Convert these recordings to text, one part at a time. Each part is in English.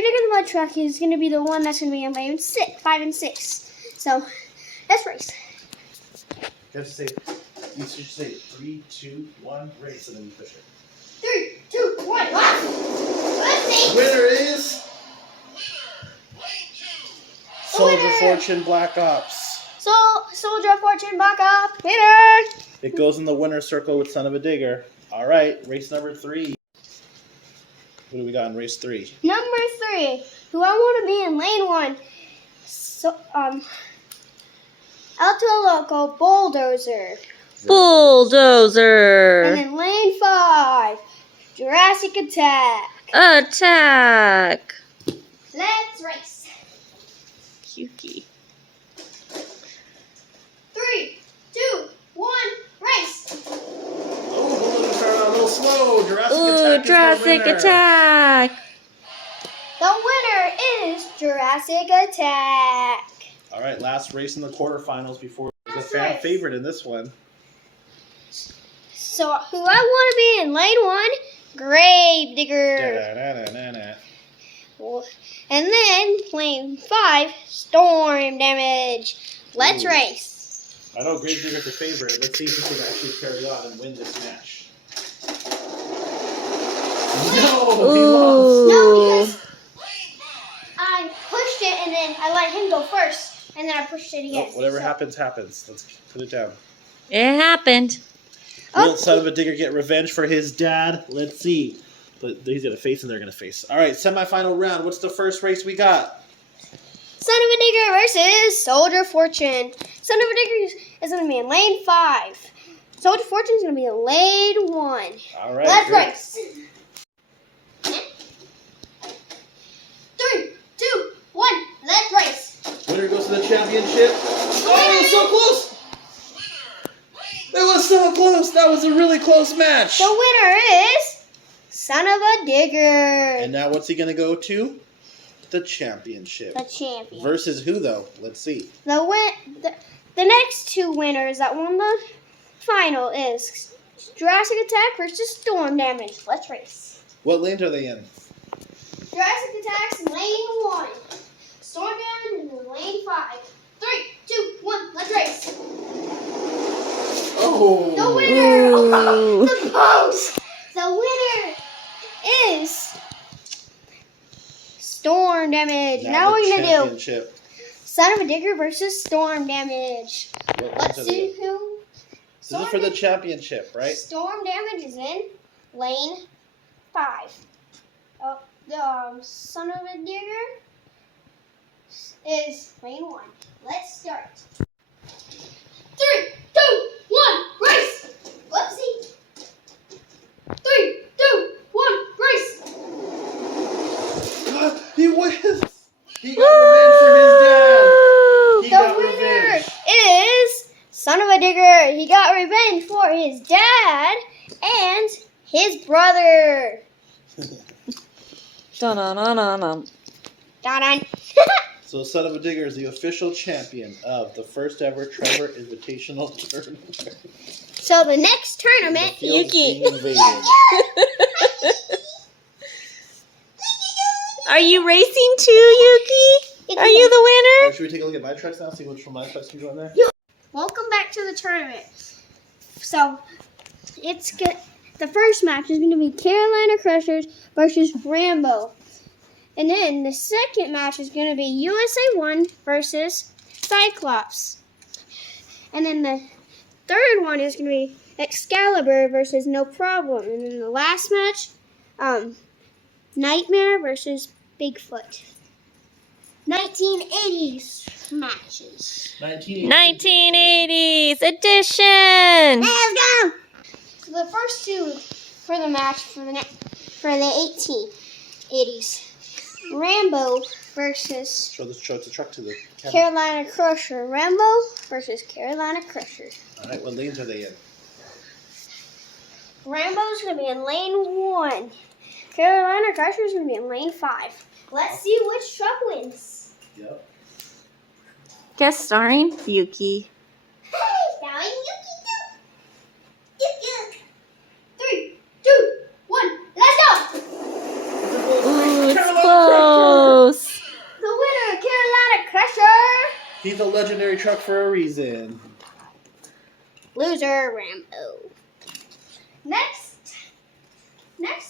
Digger the Mud Truck is going to be the one that's going to be in lane 5 and 6. So, let's race. You should say 3, 2, 1, race, and then you push it. 3, 2, 1, let's see. Winner is Soldier Fortune Black Ops. Soldier Fortune Black Ops, winner. It goes in the winner's circle with Son of a Digger. All right, race number 3. What do we got in race 3? Number 3, who I want to be in lane 1. So, Alto Loco Bulldozer. Bulldozer. And then lane 5, Jurassic Attack. Attack. Let's race. Yuki. 3, 2, 1, race. Oh, we're starting out a little slow. Jurassic Ooh, Attack. Jurassic Attack. The winner is Jurassic Attack. All right, last race in the quarterfinals before the Last fan race. favorite in this one. So, who I want to be in lane 1, Grave Digger. Da-da-da-da-da. And then lane 5, Storm Damage. Let's Ooh. race. I know Grave Digger's a favorite. Let's see if he can actually carry on and win this match. No, he lost. No, because I pushed it and then I let him go first, and then I pushed it again. Oh, whatever happens, happens. Let's put it down. It happened. Will Son of a Digger get revenge for his dad? Let's see. But he's going to face and they're going to face. All right, semifinal round. What's the first race we got? Son of a Digger versus Soldier Fortune. Son of a Digger is going to be in lane 5. Soldier Fortune is going to be in lane 1. All right. Let's great. race. 3, 2, 1, let's race. Winner goes to the championship. Oh, it was so close. It was so close. That was a really close match. The winner is Son of a Digger. And now what's he going to go to? The championship. The champion. Versus who, though? Let's see. The next 2 winners that won the final is Jurassic Attack versus Storm Damage. Let's race. What lanes are they in? Jurassic Attack's in lane 1. Storm Damage is in lane 5. 3, 2, 1, let's race. Oh. The winner. Ooh. The post. The winner is Storm Damage. Now the we're going to do championship. Son of a Digger versus Storm Damage. What lanes Let's are they see in? who. This is for the championship, right? Storm Damage is in lane 5. The Son of a Digger is lane 1. Let's start. 3, 2, 1, race! Whoopsie. 3, 2, 1, race! He wins! He got revenge for his dad! He The got winner revenge! is Son of a Digger. He got revenge for his dad and his brother. Dun-dun-dun-dun-dun. Dun-dun. So Son of a Digger is the official champion of the first ever Trevor Invitational Tournament. So the next tournament, The field's Yuki. being invaded. Are you racing too, Yuki? Are you the winner? Should we take a look at my trucks now? See which one of my trucks can go in there? Welcome back to the tournament. So, it's good. The first match is going to be Carolina Crushers versus Rambo. And then the second match is going to be USA 1 versus Cyclops. And then the third one is going to be Excalibur versus No Problem. And then the last match, Nightmare versus Bigfoot. 1980s matches. 1980s edition. Let's go! So the first 2 for the match for the 1880s. Rambo versus Show the truck to the camera. Carolina Crusher. Rambo versus Carolina Crusher. Alright, what lanes are they in? Rambo's going to be in lane 1. Carolina Crusher's going to be in lane 5. Let's see which truck wins. Yep. Guest starring Yuki. Hey, now Yuki too. Yuki. 3, 2, 1, let's go! Ooh, it's close. legendary truck for a reason. Loser Rambo. Next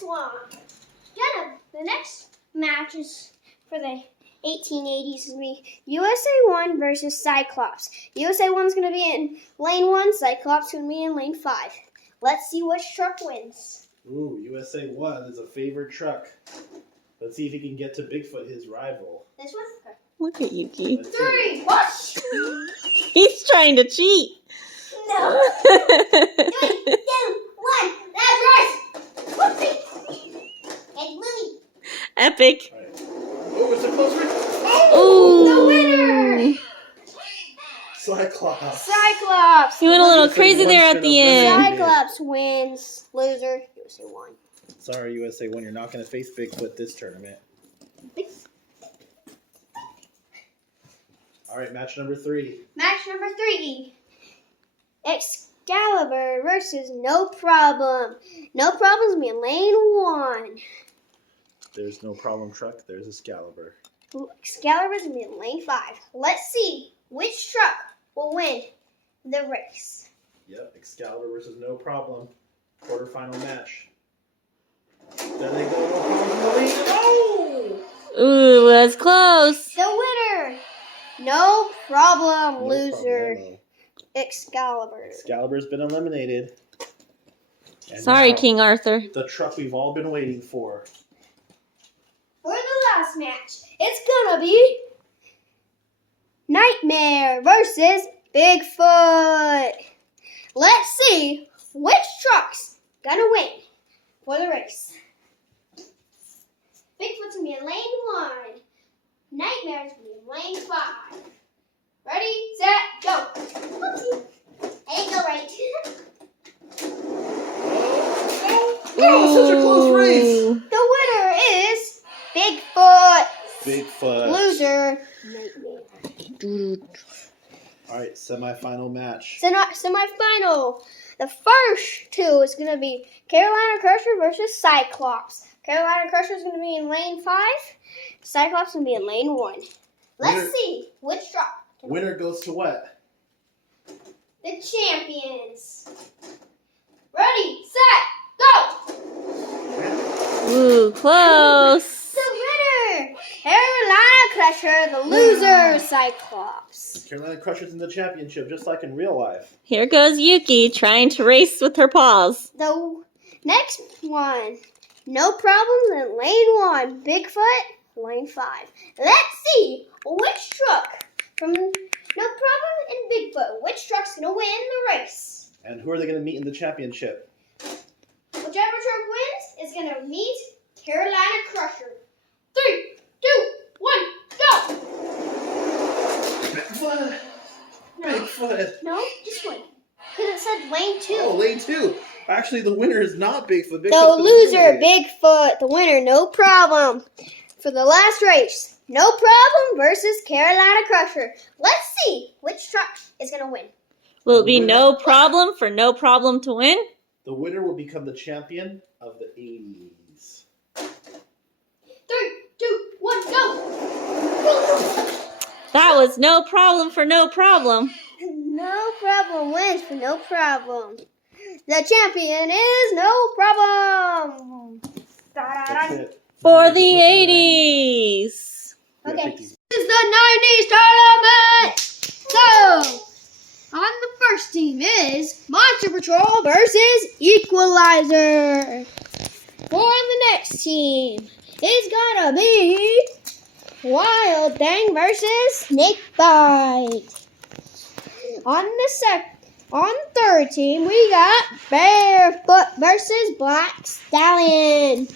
one. The next match is for the 1880s. Is going to be USA 1 versus Cyclops. USA 1's going to be in lane 1. Cyclops going to be in lane 5. Let's see which truck wins. Ooh, USA 1 is a favorite truck. Let's see if he can get to Bigfoot, his rival. This one? Okay. Look at Yuki. Let's see. 3, what? He's trying to cheat. No. 3, 2, 1. That's right. Whoopsie. And Lily. Epic. All right. Oh, it's a close race. Ooh. The winner. Cyclops. Cyclops. He went a little USA crazy 1 there at should the have end. eliminated. Cyclops wins. Loser. USA 1. Sorry, USA 1, you're not going to face Bigfoot this tournament. All right, match number 3. Match number 3. Excalibur versus No Problem. No Problem's gonna be in lane 1. There's no problem truck. There's Excalibur. Excalibur's gonna be in lane 5. Let's see which truck will win the race. Yep, Excalibur versus No Problem. Quarterfinal match. There they go. No problem in the lead. Oh! Ooh, that's close. The winner, No Problem. No Loser, problemo. Excalibur. Excalibur's been eliminated. And Sorry, now, King Arthur. the truck we've all been waiting for. For the last match, it's gonna be Nightmare versus Bigfoot. Let's see which truck's gonna win for the race. Bigfoot's gonna be in lane 1. Nightmare's gonna be in lane 5. Ready, set, go. Whoopsie. I didn't go right. Oh, such a close race. Ooh. The winner is Bigfoot. Bigfoot. Loser, Nightmare. All right, semifinal match. Semi-final. The first two is going to be Carolina Crusher versus Cyclops. Carolina Crusher is going to be in lane 5. Cyclops is going to be in lane 1. Let's Winner- see which truck. Winner goes to what? The champions. Ready, set, go. Ooh, close. The winner, Carolina Crusher. The loser, Cyclops. Carolina Crusher's in the championship, just like in real life. Here goes Yuki trying to race with her paws. The next one, No Problem in lane 1. Bigfoot, lane 5. Let's see which truck from No Problem and Bigfoot, which truck's going to win the race. And who are they going to meet in the championship? Whichever truck wins is going to meet Carolina Crusher. 3, 2, 1, go! Bigfoot! No, Bigfoot! no, just win. Because it said lane 2. Oh, lane 2. Actually, the winner is not Bigfoot. Bigfoot's The been loser, eliminated. Bigfoot. The winner, No Problem. For the last race, No Problem versus Carolina Crusher. Let's see which truck is going to win. Will it be no problem for No Problem to win? The winner will become the champion of the 80s. 3, 2, 1, go! That was No Problem for No Problem. No Problem wins for No Problem. The champion is No Problem. That's it. For the 80s. Yeah, Okay. 50s. This is the 90s tournament. So, on the first team is Monster Patrol versus Equalizer. For the next team is gonna be Wild Thing versus Snake Bite. On the third team, we got Barefoot versus Black Stallion.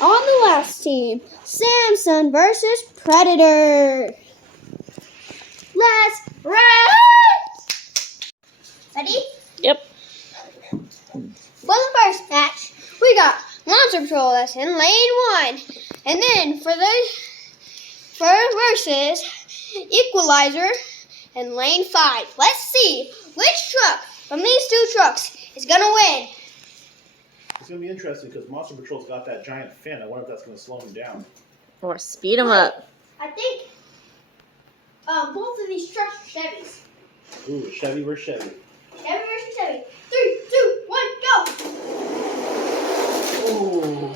On the last team, Samson versus Predator. Let's race! Ready? Yep. For the first match, we got Monster Patrol that's in lane 1. And then for versus Equalizer in lane 5. Let's see which truck from these two trucks is gonna win. It's going to be interesting because Monster Patrol's got that giant fin. I wonder if that's going to slow him down. Or speed him up. I think Both of these trucks are Chevys. Ooh, Chevy versus Chevy. Chevy versus Chevy. 3, 2, 1, go! Ooh.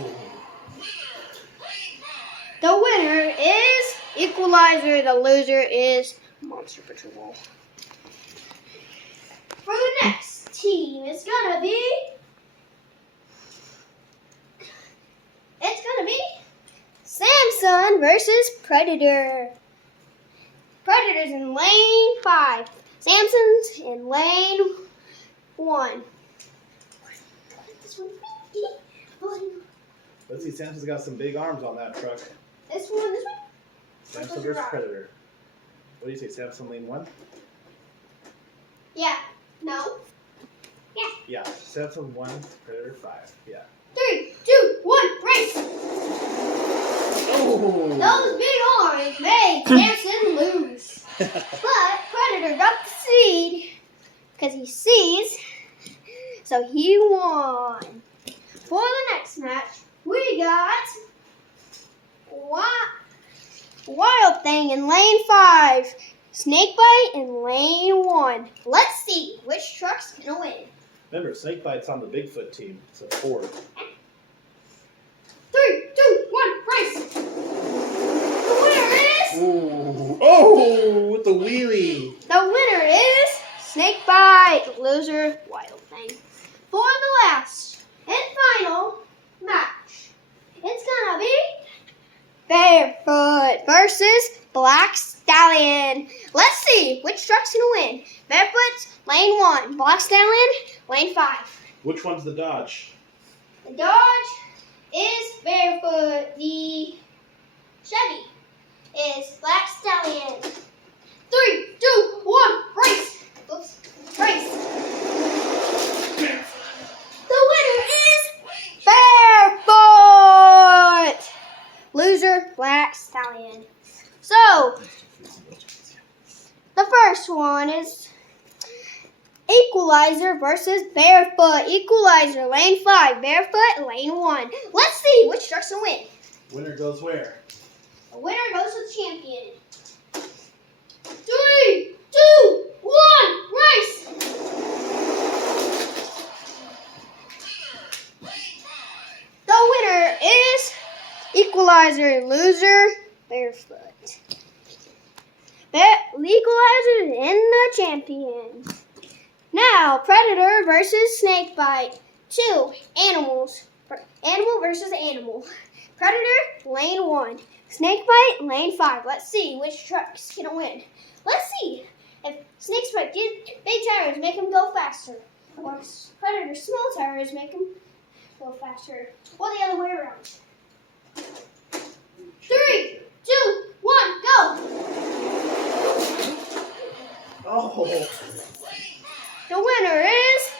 The winner is Equalizer. The loser is Monster Patrol. For the next team, it's gonna be Samson versus Predator. Predator's in lane 5. Samson's in lane 1. This one. Let's see, Samson's got some big arms on that truck. This one. Samson versus Predator. What do you say, Samson lane 1? Yeah. No. Yeah, Samson 1, Predator 5. Yeah. 3, 2, 1, race! Oh! Those big arms made Samson lose. But Predator got the seed because he sees, so he won. For the next match, we got Wild Thing in lane 5, Snakebite in lane 1. Let's see which truck's gonna win. Remember, Snakebite's on the Bigfoot team. It's a Ford. 3, 2, 1, race! The winner is... Ooh. Oh, with the wheelie. The winner is Snakebite. Loser, Wild Thing. For the last and final match, it's gonna be Barefoot versus Black Stallion. Let's see which truck's gonna win. Barefoot's lane 1, Black Stallion lane 5. Which one's the Dodge? The Dodge is Barefoot. The Chevy is Black Stallion. 3, 2, 1, race! Oops, race! The winner is Barefoot! Loser, Black Stallion. So, the first one is Equalizer versus Barefoot. Equalizer, lane 5. Barefoot, lane 1. Let's see which truck's gonna win. Winner goes where? The winner goes to the champion. 3, 2, 1, race! The winner is Equalizer. Loser, Barefoot. Equalizer is in the champion. Now, Predator versus Snakebite. 2 animals. Animal versus animal. Predator, lane 1. Snakebite, lane 5. Let's see which truck's gonna win. Let's see if Snakebite get big tires, make him go faster. Or Predator small tires, make him go faster. Or the other way around. 3, 2, 1, go! Oh! The winner is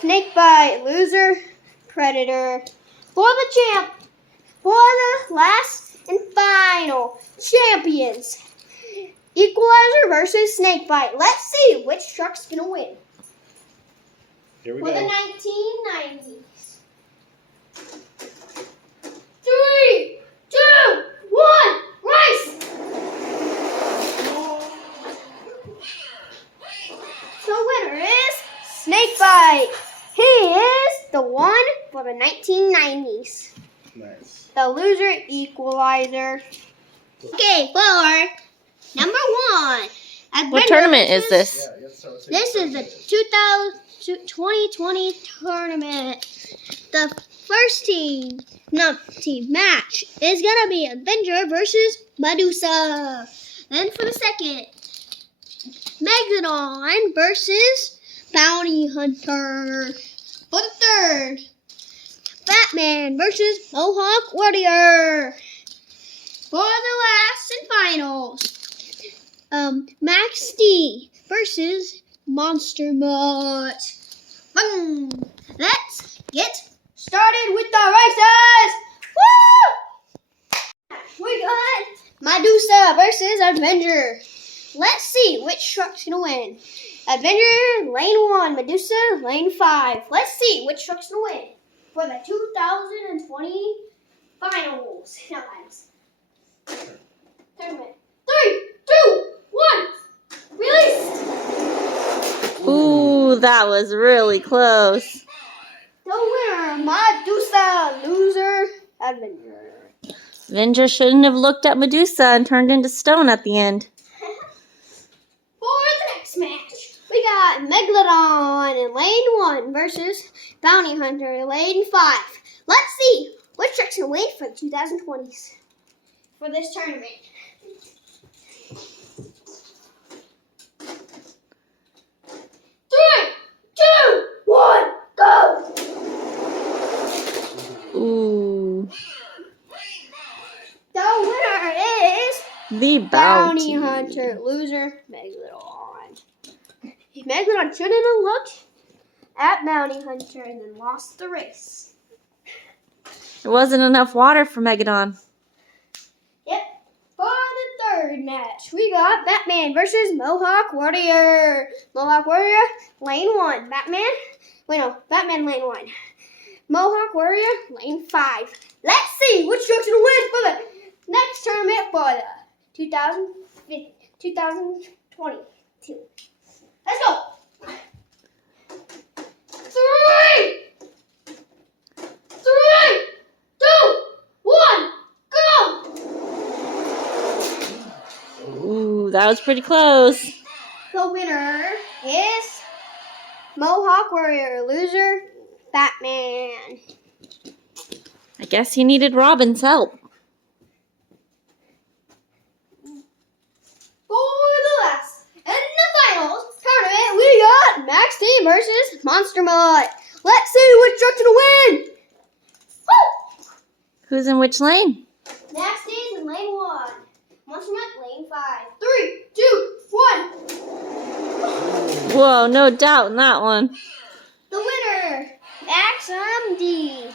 Snakebite. Loser, Predator. For the last and final champions, Equalizer versus Snakebite. Let's see which truck's gonna win. Here we For go. the 1990s. 3, 2, 1, race! The winner is Snakebite. He is the one for the 1990s. Nice. The loser, Equalizer. Okay, for number 1. What tournament is this? Yeah, you have to start with This is the 2020 tournament. The first team match is gonna be Avenger versus Medusa. Then for the second, Megalodon versus Bounty Hunter. For the third, Batman versus Mohawk Warrior. For the last and finals, Max D versus Monster Mutt. Boom! Let's get started with the races. Woo! We got Medusa versus Avenger. Let's see which truck's gonna win. Avenger, lane 1. Medusa, lane 5. Let's see which truck's gonna win for the 2020 finals. Now, guys. Tournament. 3, 2, 1. that was really close. The winner, Medusa, loser, Avenger. Avenger shouldn't have looked at Medusa and turned into stone at the end. For the next match, we got Megalodon in lane 1 versus Bounty Hunter in lane 5. Let's see which truck's going to win for the 2020s for this tournament. Three, two, one, go! Ooh. The winner is The Bounty bounty. Hunter, loser, Megalodon. Megalodon shouldn't have looked at Bounty Hunter and then lost the race. There wasn't enough water for Megalodon. Yep. For the third match, we got Batman versus Mohawk Warrior. Mohawk Warrior, lane 1. Batman lane 1. Mohawk Warrior, lane 5. Let's see which truck's going to win for the next tournament for the 2022. Let's go. 3, 2, 1, go! Ooh, that was pretty close. The winner is Mohawk Warrior, loser, Batman. I guess he needed Robin's help. For the last and the finals tournament, we got Max Team versus Monster Mutt. Let's see which truck's gonna win. Woo! Who's in which lane? Max Team's in lane 1. Monster Mutt lane 5. 3, 2, 1. Whoa, no doubt in that one. The winner, Max MD.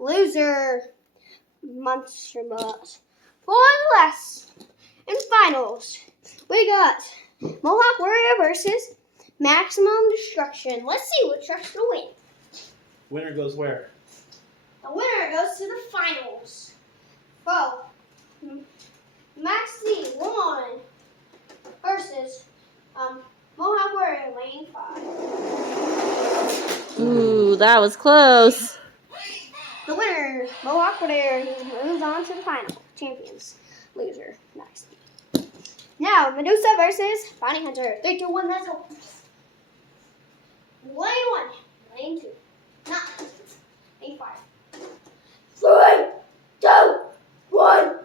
Loser, Monster Mutt. For the last and finals, we got Mohawk Warrior versus Maximum Destruction. Let's see which truck's gonna win. Winner goes where? The winner goes to the finals. So, Max D1 versus Mohawk Warrior lane 5. Ooh, that was close. The winner, Mohawk Warrior, moves on to the final. Champions. Loser, Max D. Now, Medusa versus Bounty Hunter. 3, 2, 1, let's go. Lane 1, lane 2. Not lane 5. 3, 2, 1,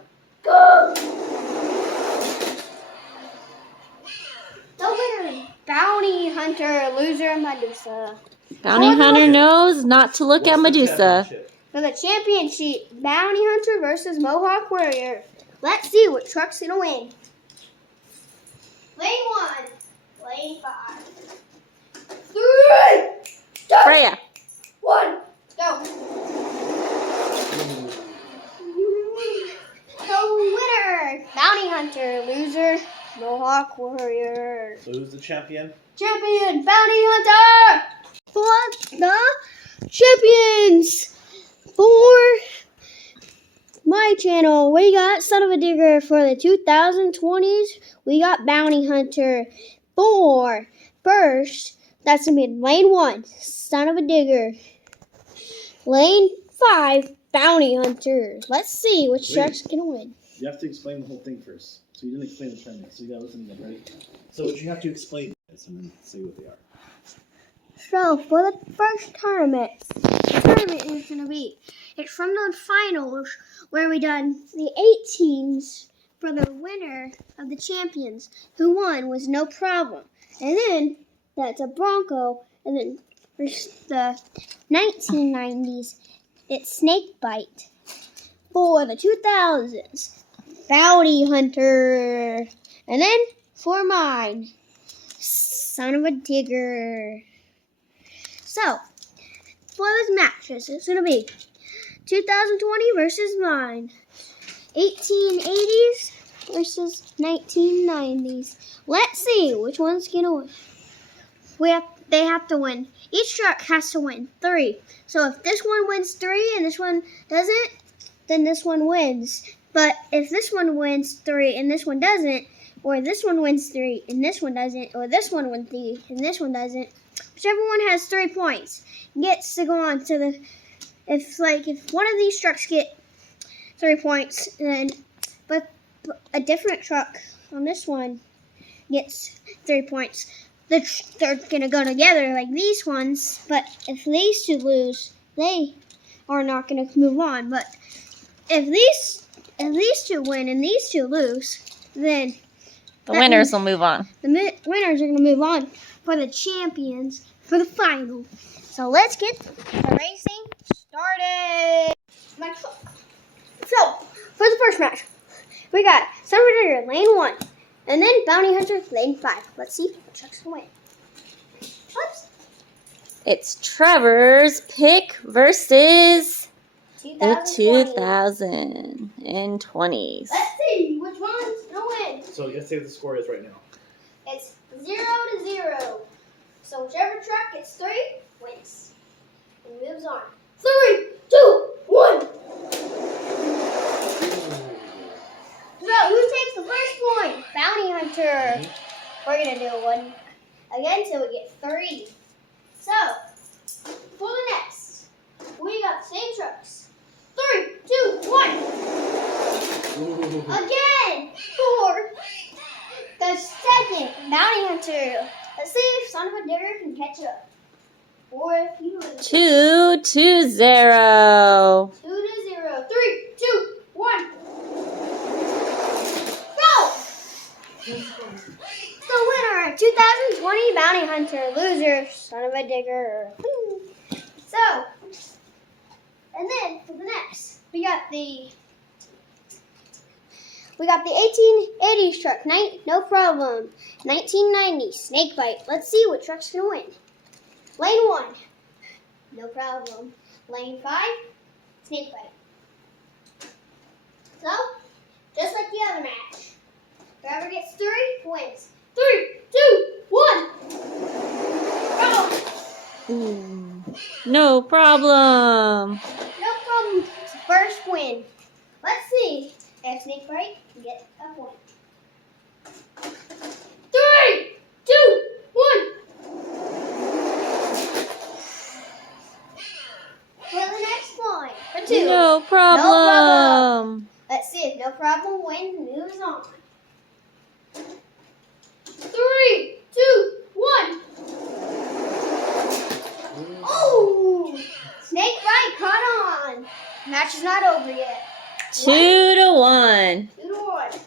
go! The winner, Bounty Hunter, loser, Medusa. Bounty Hunter knows not to look at What's the Medusa. championship? For the championship, Bounty Hunter versus Mohawk Warrior. Let's see what truck's gonna win. Lane 1, lane 5. 3, 2, Freya. 1, go. The winner, Bounty Hunter, loser, Mohawk Warrior. So who's the champion? Champion, Bounty Hunter! For the champions! For my channel, we got Son of a Digger. For the 2020s, we got Bounty Hunter. For first, that's going to be lane 1, Son of a Digger. Lane 5, Bounty Hunter. Let's see which Wait. truck's going to win. You have to explain the whole thing first. So you didn't explain the tournament, so you gotta listen to them, right? So what you have to explain is and then say what they are. So, for the first tournament, the tournament is going to be, it's from the finals where we done the 8 teams for the winner of the champions. Who won was no problem. And then, that's a Bronco. And then, for the 1990s, it's Snake Bite. For the 2000s, Bounty Hunter. And then, for mine, Son of a Digger. So, for those matches, it's going to be 2020 versus mine, 1880s versus 1990s. Let's see which one's going to win. They have to win. Each truck has to win 3. So if this one wins 3 and this one doesn't, then this one wins. But if this one wins 3 and this one doesn't, or this one wins 3 and this one doesn't, or this one wins 3 and this one doesn't, whichever one has 3 points gets to go on to the. If one of these trucks get 3 points, then but a different truck on this one gets 3 points. They're gonna go together like these ones. But if these two lose, they are not gonna move on. But if these two win and these two lose, then The winners will move on. the winners are going to move on for the champions for the final. So let's get the racing started. So, for the first match, we got Summer Digger, lane 1, and then Bounty Hunter, lane 5. Let's see what truck's going to win. Oops. It's Trevor's pick versus the 2020. 2020s. Let's see which one's going to win. So let's see what the score is right now. It's 0-0. So whichever truck gets 3 wins and moves on. 3, 2, 1. So who takes the first point? Bounty Hunter. We're gonna do one again till we get 3. So for the next, we got the same trucks. 3, 2, 1. Again for the second Bounty Hunter. Let's see if Son of a Digger can catch up. Or if you lose. 2-0. 2-0. 3, 2, 1. Go! The winner, 2020 Bounty Hunter. Loser, Son of a Digger. So, and then for the next, we got the 1880s truck. No problem. 1990 Snakebite. Let's see what truck's gonna win. Lane 1. No problem. Lane 5. Snakebite. So, just like the other match. Whoever gets 3 wins. 3, 2, 1. Go! No problem. No problem. It's the first win. Let's see if Snakebite can get a point. 3, 2, 1. For the next one. For 2. No problem. No problem. Let's see if no problem wins and moves on. 3, 2, 1. Oh! Snakebite caught on. Match is not over yet. 2-1. 2-1.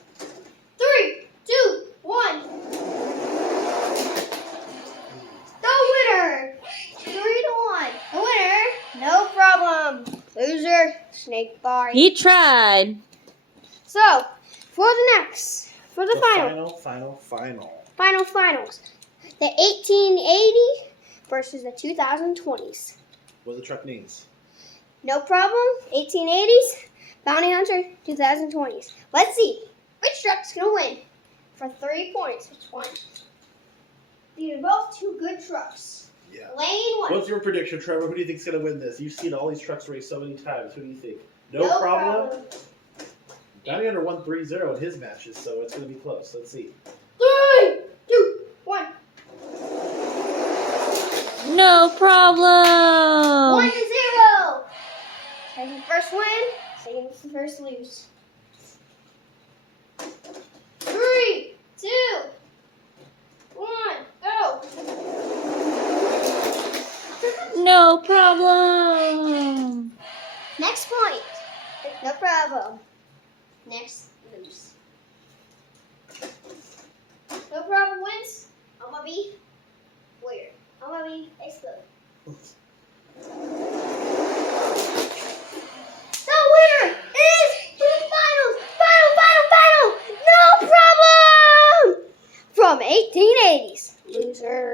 3, 2, 1. The winner. 3-1. The winner. No problem. Loser. Snakebite. He tried. So, for the next, for the finals. The 1880 versus the 2020s. What are the truck names? No problem. 1880s. Bounty Hunter 2020s. Let's see which truck's gonna win for 3 points. Which one? These are both 2 good trucks. Yeah. Lane 1. What's your prediction, Trevor? Who do you think's gonna win this? You've seen all these trucks race so many times. Who do you think? No problem. Bounty Hunter won 3-0 in his matches, so it's gonna be close. Let's see. 3, 2, 1. No problem. 1-0. Second first win. Second first lose. 3, 2, 1. Go. No problem. Next point. No problem. Next lose. No problem wins. I'm gonna be weird. I'm gonna be explode. The winner is the finals. Final. No problem. From 1880s. Loser.